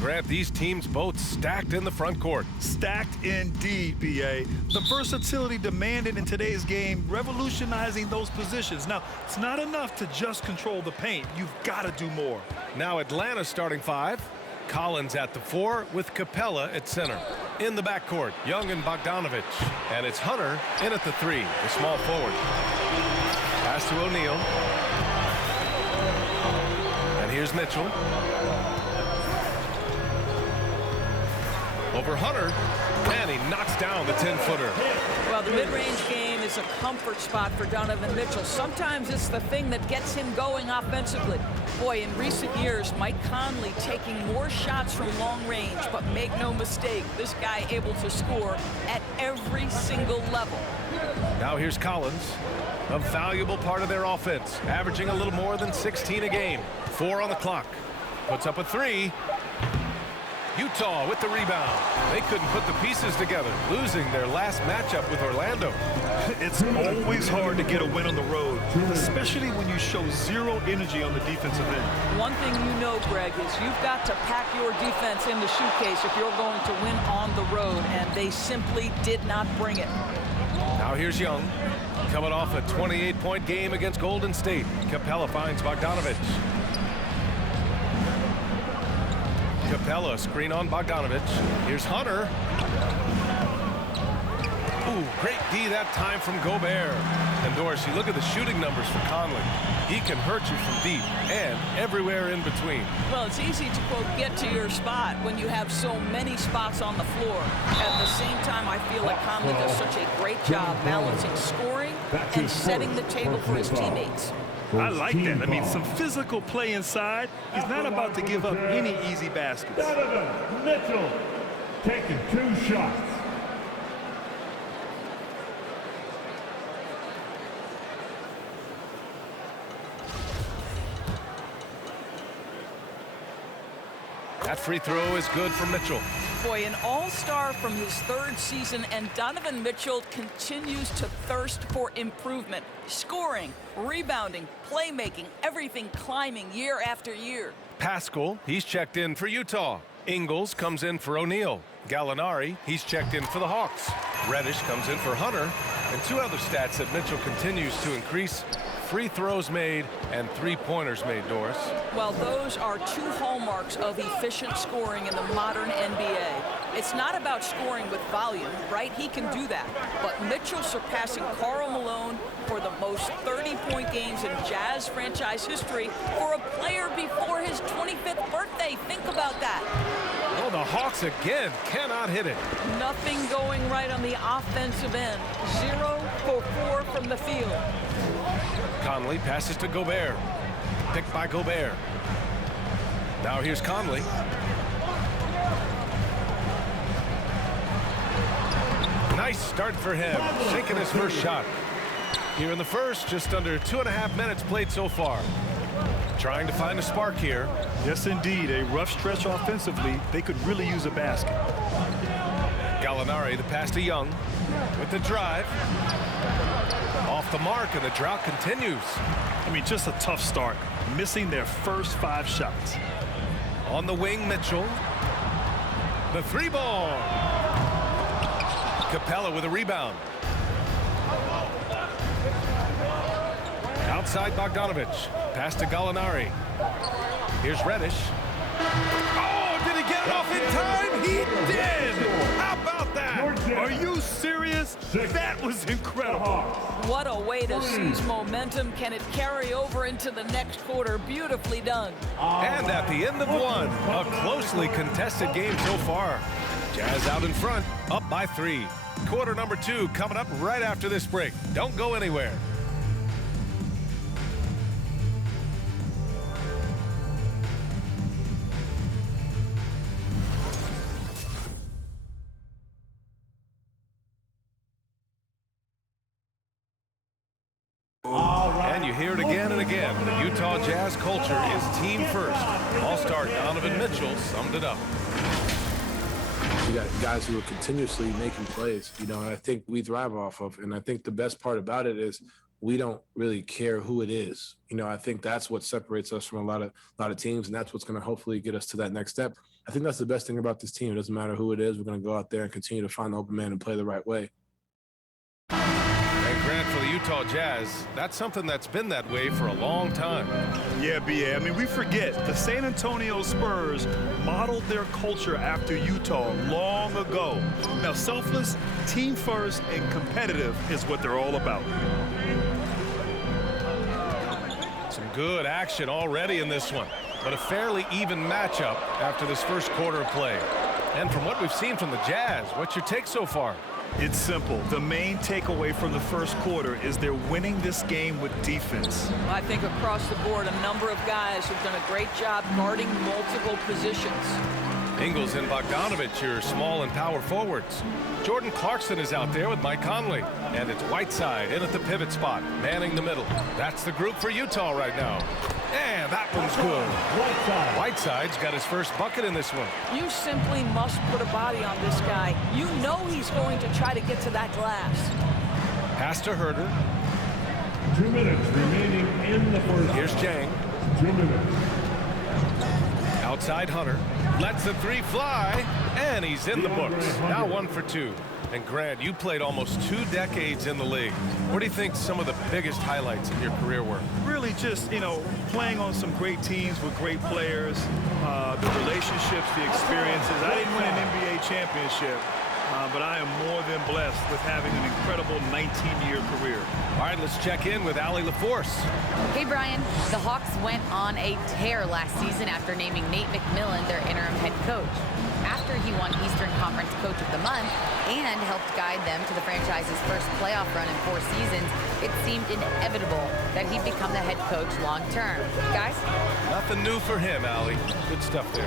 Grant, these teams both stacked in the front court. Stacked indeed, B.A. The versatility demanded in today's game, revolutionizing those positions. Now, it's not enough to just control the paint. You've got to do more. Now Atlanta starting five. Collins at the 4 with Capella at center. In the backcourt, Young and Bogdanovich. And it's Hunter in at the 3, the small forward. Pass to O'Neal. And here's Mitchell. Over Hunter, and he knocks down the 10-footer. Well, the mid-range game is a comfort spot for Donovan Mitchell. Sometimes it's the thing that gets him going offensively. Boy, in recent years, Mike Conley taking more shots from long range, but make no mistake, this guy able to score at every single level. Now here's Collins, a valuable part of their offense, averaging a little more than 16 a game. 4 on the clock. Puts up a 3. Utah with the rebound. They couldn't put the pieces together, losing their last matchup with Orlando. It's always hard to get a win on the road, especially when you show zero energy on the defensive end. One thing you know, Greg, is you've got to pack your defense in the suitcase if you're going to win on the road, and they simply did not bring it. Now here's Young, coming off a 28-point game against Golden State. Capella finds Bogdanovich. Capella, screen on Bogdanovich. Here's Hunter. Ooh, great D that time from Gobert. And Dorsey, look at the shooting numbers for Conley. He can hurt you from deep and everywhere in between. Well, it's easy to, quote, get to your spot when you have so many spots on the floor. At the same time, I feel like Conley does such a great job balancing scoring and setting the table for his teammates. I like that. I mean, some physical play inside. He's not about to give up any easy baskets. Donovan Mitchell taking 2 shots. That free throw is good for Mitchell. Boy, an all-star from his 3rd season, and Donovan Mitchell continues to thirst for improvement. Scoring, rebounding, playmaking, everything climbing year after year. Pascal, he's checked in for Utah. Ingles comes in for O'Neal. Gallinari, he's checked in for the Hawks. Reddish comes in for Hunter. And 2 other stats that Mitchell continues to increase: free throws made and 3-pointers made, Doris. Well, those are 2 hallmarks of efficient scoring in the modern NBA. It's not about scoring with volume, right? He can do that. But Mitchell surpassing Karl Malone for the most 30-point games in Jazz franchise history for a player before his 25th birthday. Think about that. Oh, the Hawks again cannot hit it. Nothing going right on the offensive end. 0 for 4 from the field. Conley passes to Gobert. Picked by Gobert. Now here's Conley. Nice start for him, sinking his first shot. Here in the first, just under 2.5 minutes played so far. Trying to find a spark here. Yes, indeed. A rough stretch offensively. They could really use a basket. Gallinari, the pass to Young with the drive. Off the mark, and the drought continues. I mean, just a tough start, missing their first 5 shots. On the wing, Mitchell. The 3-ball. Capella with a rebound. Outside Bogdanovich. Pass to Gallinari. Here's Reddish. Oh, did he get it off in time? He did! How about that? Are you serious? That was incredible. What a way to seize momentum. Can it carry over into the next quarter? Beautifully done. And at the end of one, a closely contested game so far. Jazz out in front, up by 3. Quarter number 2 coming up right after this break. Don't go anywhere. And you hear it again and again. The Utah Jazz culture is team first. All-star Donovan Mitchell summed it up. You got guys who are continuously making plays, and I think we thrive off of. And I think the best part about it is we don't really care who it is. I think that's what separates us from a lot of teams, and that's what's going to hopefully get us to that next step. I think that's the best thing about this team. It doesn't matter who it is. We're going to go out there and continue to find the open man and play the right way. And Grant, for the Utah Jazz, that's something that's been that way for a long time. Yeah, B.A. I mean, we forget the San Antonio Spurs modeled their culture after Utah long ago. Now, selfless, team first, and competitive is what they're all about. Some good action already in this one, but a fairly even matchup after this first quarter of play. And from what we've seen from the Jazz, what's your take so far? It's simple. The main takeaway from the first quarter is they're winning this game with defense. I think across the board, a number of guys have done a great job guarding multiple positions. Ingles and Bogdanovich, your small and power forwards. Jordan Clarkson is out there with Mike Conley. And it's Whiteside in at the pivot spot, manning the middle. That's the group for Utah right now. And that one's good. Whiteside's got his first bucket in this one. You simply must put a body on this guy. You know he's going to try to get to that glass. Pass to Herter. 2 minutes remaining in the first. Here's Jang. 2 minutes. Outside Hunter. Lets the three fly. And he's in the books. Now 1 for 2. And Grant, you played almost 2 decades in the league. What do you think some of the biggest highlights in your career were? Really just, playing on some great teams with great players, the relationships, the experiences. I didn't win an NBA championship, but I am more than blessed with having an incredible 19-year career. All right, let's check in with Allie LaForce. Hey, Brian. The Hawks went on a tear last season after naming Nate McMillan their interim head coach. After he won Eastern Conference Coach of the Month and helped guide them to the franchise's first playoff run in 4 seasons, it seemed inevitable that he'd become the head coach long term. Guys? Nothing new for him, Allie. Good stuff there.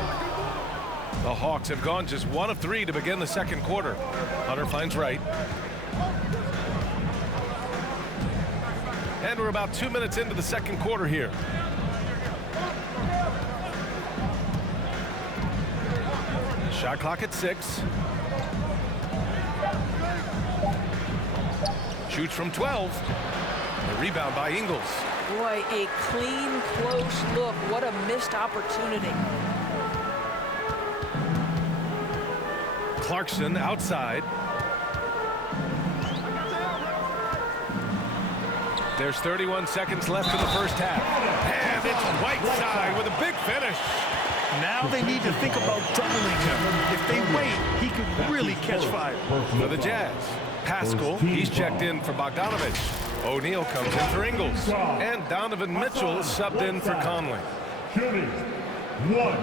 The Hawks have gone just 1 of 3 to begin the second quarter. Hunter finds Wright. And we're about 2 minutes into the second quarter here. Shot clock at 6. Shoots from 12. The rebound by Ingles. Boy, a clean, close look. What a missed opportunity. Clarkson outside. There's 31 seconds left in the first half. And it's Whiteside with a big finish. Now they need to think about doubling him. If they wait, he could really catch fire. For the Jazz, Pascal, he's checked in for Bogdanovich. O'Neal comes in for Ingles. And Donovan Mitchell subbed in for Conley. Shooting 1.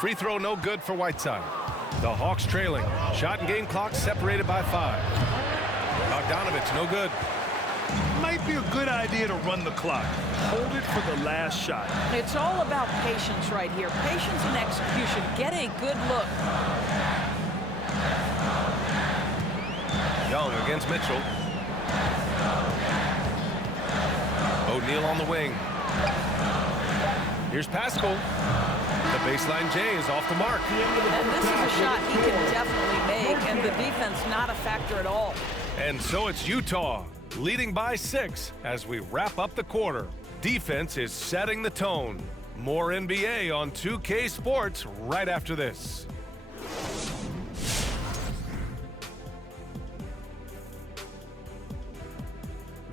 Free throw no good for Whiteside. The Hawks trailing. Shot and game clock separated by 5. Bogdanovich no good. Might be a good idea to run the clock. Hold it for the last shot. It's all about patience right here. Patience and execution. Get a good look. Young against Mitchell. O'Neal on the wing. Here's Pascal. The baseline J is off the mark. And this is a shot he can definitely make, and the defense not a factor at all. And so it's Utah leading by 6 as we wrap up the quarter. Defense is setting the tone. More NBA on 2K Sports right after this.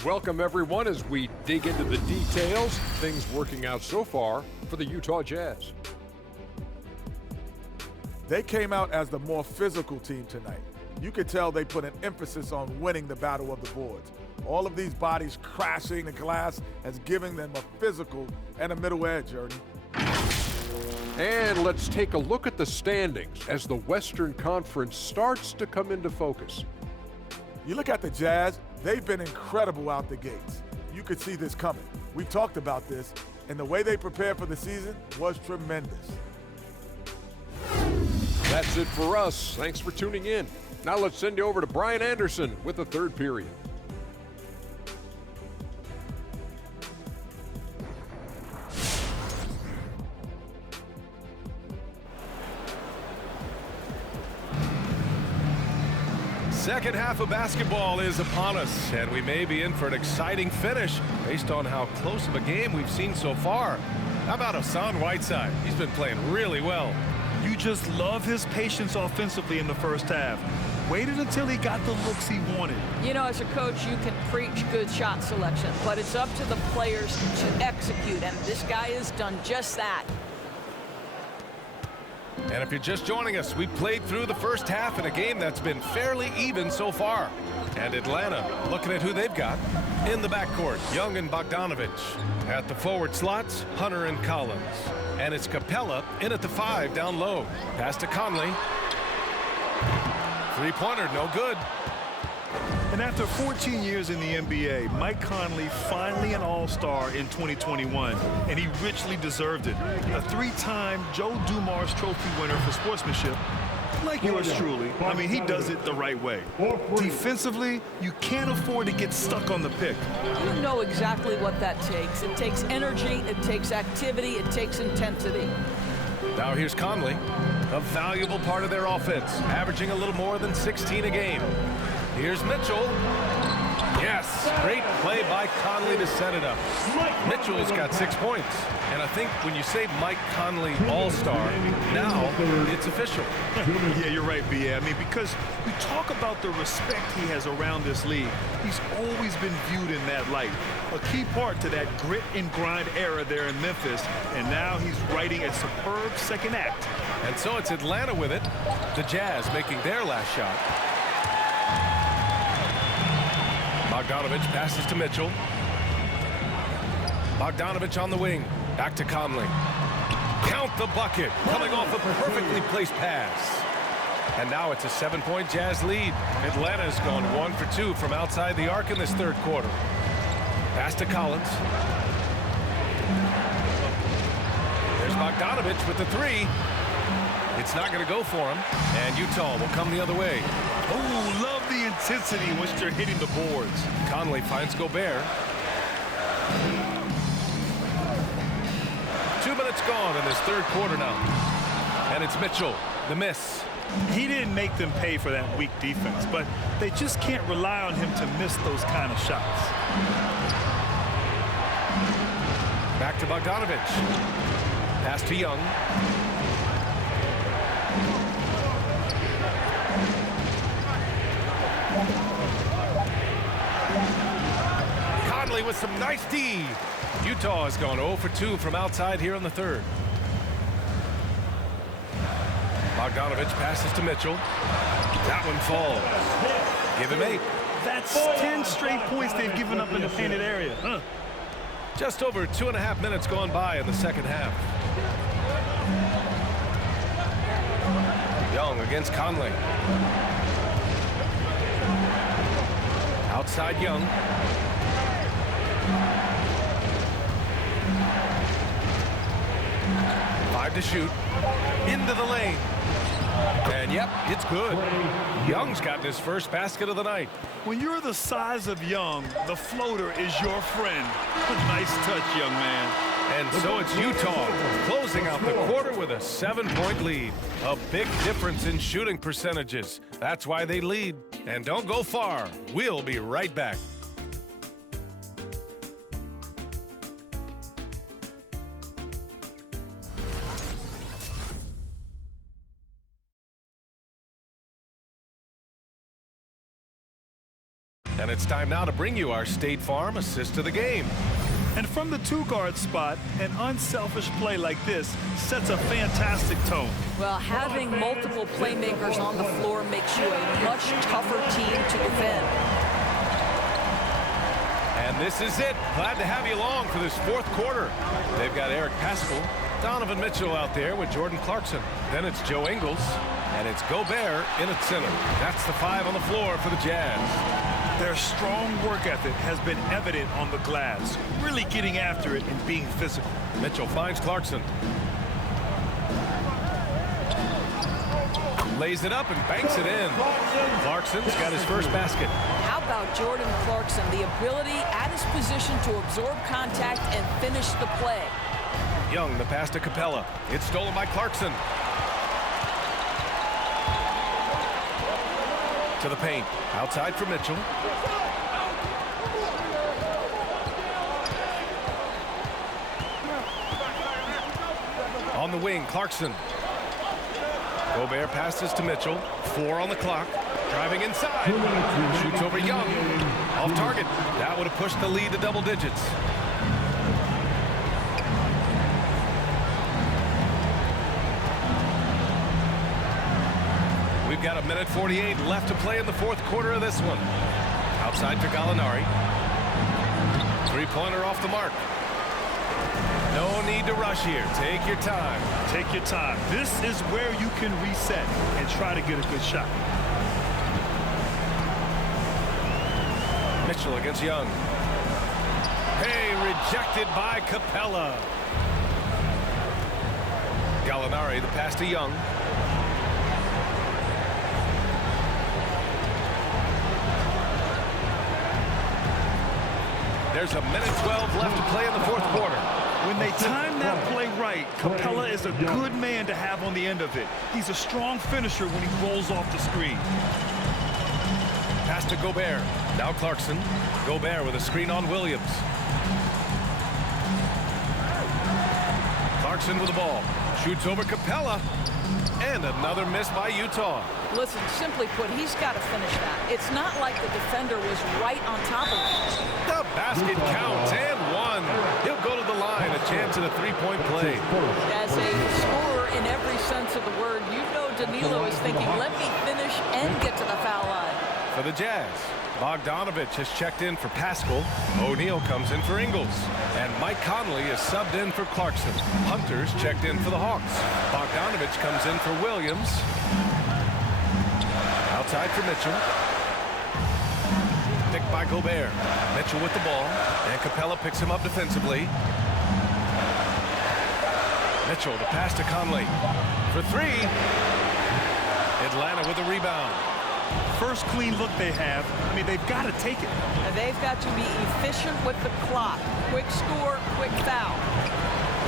Welcome, everyone, as we dig into the details. Things working out so far for the Utah Jazz. They came out as the more physical team tonight. You could tell they put an emphasis on winning the battle of the boards. All of these bodies crashing the glass has given them a physical and a middle edge, Ernie. And let's take a look at the standings as the Western Conference starts to come into focus. You look at the Jazz, they've been incredible out the gates. You could see this coming. We've talked about this, and the way they prepared for the season was tremendous. That's it for us. Thanks for tuning in. Now let's send you over to Brian Anderson with the third period. Second half of basketball is upon us, and we may be in for an exciting finish based on how close of a game we've seen so far. How about Hassan Whiteside? He's been playing really well. You just love his patience offensively in the first half. Waited until he got the looks he wanted. You know, as a coach, you can preach good shot selection, but it's up to the players to execute, and this guy has done just that. And if you're just joining us, we played through the first half in a game that's been fairly even so far. And Atlanta looking at who they've got in the backcourt. Young and Bogdanovich. At the forward slots, Hunter and Collins. And it's Capella in at the 5 down low. Pass to Conley. Three-pointer, no good. And after 14 years in the NBA, Mike Conley finally an all-star in 2021, and he richly deserved it. A 3-time Joe Dumars Trophy winner for sportsmanship, like yours truly. I mean, he does it the right way. Defensively, you can't afford to get stuck on the pick. You know exactly what that takes. It takes energy, it takes activity, it takes intensity. Now here's Conley, a valuable part of their offense, averaging a little more than 16 a game. Here's Mitchell. Yes, great play by Conley to set it up. Mitchell's got 6 points. And I think when you say Mike Conley All-Star, now it's official. Yeah, you're right, B.A. I mean, because we talk about the respect he has around this league. He's always been viewed in that light. A key part to that grit and grind era there in Memphis. And now he's writing a superb second act. And so it's Atlanta with it. The Jazz making their last shot. Bogdanovich passes to Mitchell. Bogdanovich on the wing. Back to Conley. Count the bucket. Coming off a perfectly placed pass. And now it's a 7-point Jazz lead. Atlanta's gone 1 for 2 from outside the arc in this third quarter. Pass to Collins. There's Bogdanovich with the 3. It's not going to go for him. And Utah will come the other way. Oh, love the intensity in which they're hitting the boards. Conley finds Gobert. 2 minutes gone in this third quarter now. And it's Mitchell, the miss. He didn't make them pay for that weak defense, but they just can't rely on him to miss those kind of shots. Back to Bogdanovich. Pass to Young. Conley with some nice D. Utah has gone 0 for 2 from outside here in the third. Bogdanovich passes to Mitchell. That one falls. Give him 8. That's 10 straight points they've given up in the painted area. Huh? Just over 2.5 minutes gone by in the second half. Young against Conley. Outside Young. Five to shoot. Into the lane. And yep, it's good. Young's gotten his first basket of the night. When you're the size of Young, the floater is your friend. Nice touch, young man. And so it's Utah closing out the quarter with a 7-point lead. A big difference in shooting percentages. That's why they lead. And don't go far. We'll be right back. And it's time now to bring you our State Farm assist of the game. And from the 2-guard spot, an unselfish play like this sets a fantastic tone. Well, having multiple playmakers on the floor makes you a much tougher team to defend. And this is it. Glad to have you along for this fourth quarter. They've got Eric Paschal, Donovan Mitchell out there with Jordan Clarkson. Then it's Joe Ingles, and it's Gobert in at center. That's the 5 on the floor for the Jazz. Their strong work ethic has been evident on the glass, really getting after it and being physical. Mitchell finds Clarkson. Lays it up and banks it in. Clarkson's got his first basket. How about Jordan Clarkson? The ability at his position to absorb contact and finish the play. Young, the pass to Capella. It's stolen by Clarkson. To the paint. Outside for Mitchell. On the wing, Clarkson. Gobert passes to Mitchell. 4 on the clock. Driving inside. Shoots over Young. Off target. That would have pushed the lead to double digits. We've got 1:48 left to play in the fourth quarter of this one. Outside to Gallinari. Three-pointer off the mark. No need to rush here. Take your time. Take your time. This is where you can reset and try to get a good shot. Mitchell against Young. Hey, rejected by Capella. Gallinari, the pass to Young. There's 1:12 left to play in the fourth quarter. When they time that play right, Capella is a good man to have on the end of it. He's a strong finisher when he rolls off the screen. Pass to Gobert. Now Clarkson. Gobert with a screen on Williams. Clarkson with the ball. Shoots over Capella. And another miss by Utah. Listen, simply put, he's got to finish that. It's not like the defender was right on top of him. The basket counts and one. He'll go to the line. A chance at a three-point play. As a scorer in every sense of the word, you know Danilo is thinking, let me finish and get to the foul line. For the Jazz, Bogdanovich has checked in for Pascal. O'Neal comes in for Ingles. And Mike Conley is subbed in for Clarkson. Hunter's checked in for the Hawks. Bogdanovich comes in for Williams. Outside for Mitchell. Picked by Gobert. Mitchell with the ball. And Capella picks him up defensively. Mitchell, the pass to Conley. For 3. Atlanta with a rebound. First clean look they have. I mean, they've got to take it. And they've got to be efficient with the clock. Quick score, quick foul.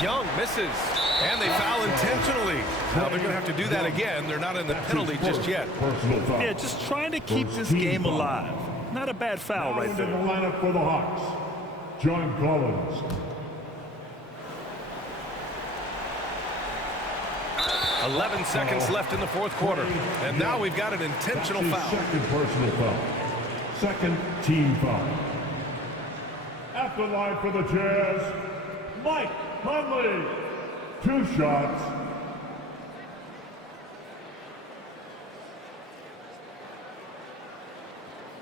Young misses. And they foul intentionally. Now they're going to have to do that again. They're not in the penalty just yet. Yeah, just trying to keep this game alive. Not a bad foul right there. In the lineup for the Hawks, John Collins. 11 seconds left in the fourth quarter. And now we've got an intentional foul. Second personal foul. Second team foul. At the line for the Jazz, Mike Conley. 2 shots.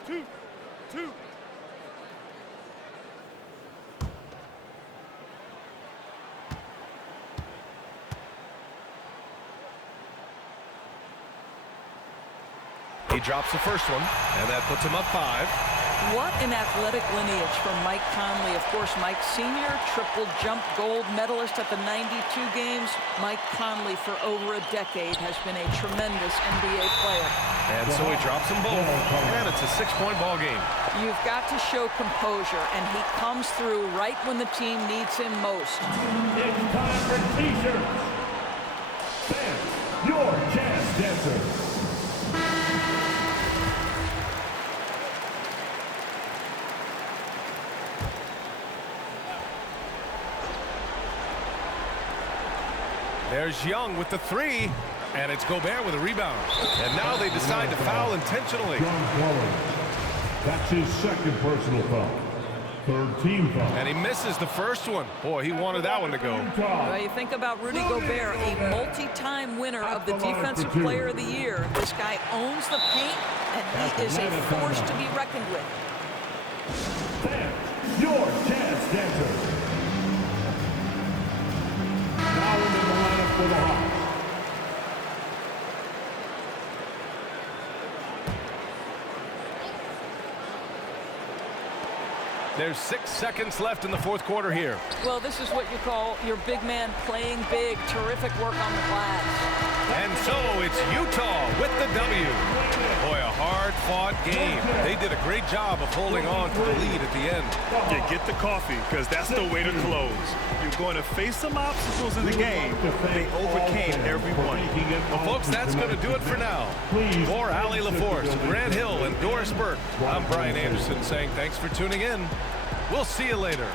Two. He drops the first one, and that puts him up 5. What an athletic lineage from Mike Conley. Of course, Mike Sr., triple jump gold medalist at the 92 games. Mike Conley, for over a decade, has been a tremendous NBA player. And so he drops them both, and it's a 6-point ball game. You've got to show composure, and he comes through right when the team needs him most. It's time for T-shirts. Sam, your Jazz dancer. There's Young with the 3, and it's Gobert with a rebound. And now they decide to foul intentionally. John Collins. That's his second personal foul. Third team foul. And he misses the first one. Boy, he wanted that one to go. Well, you think about Rudy Gobert, a multi-time winner of the Defensive Player of the Year. This guy owns the paint, and he is a force to be reckoned with. Sam, your Jazz dancer. Now into the lineup for the Hawks. There's 6 seconds left in the fourth quarter here. Well, this is what you call your big man playing big. Terrific work on the glass. And so it's Utah with the W. Boy, a hard-fought game. They did a great job of holding on to the lead at the end. Yeah, get the coffee, because that's the way to close. You're going to face some obstacles in the game. They overcame every one. Well, folks, that's going to do it for now. For Allie LaForce, Grant Hill, Doris Burke. I'm Brian Anderson saying thanks for tuning in. We'll see you later.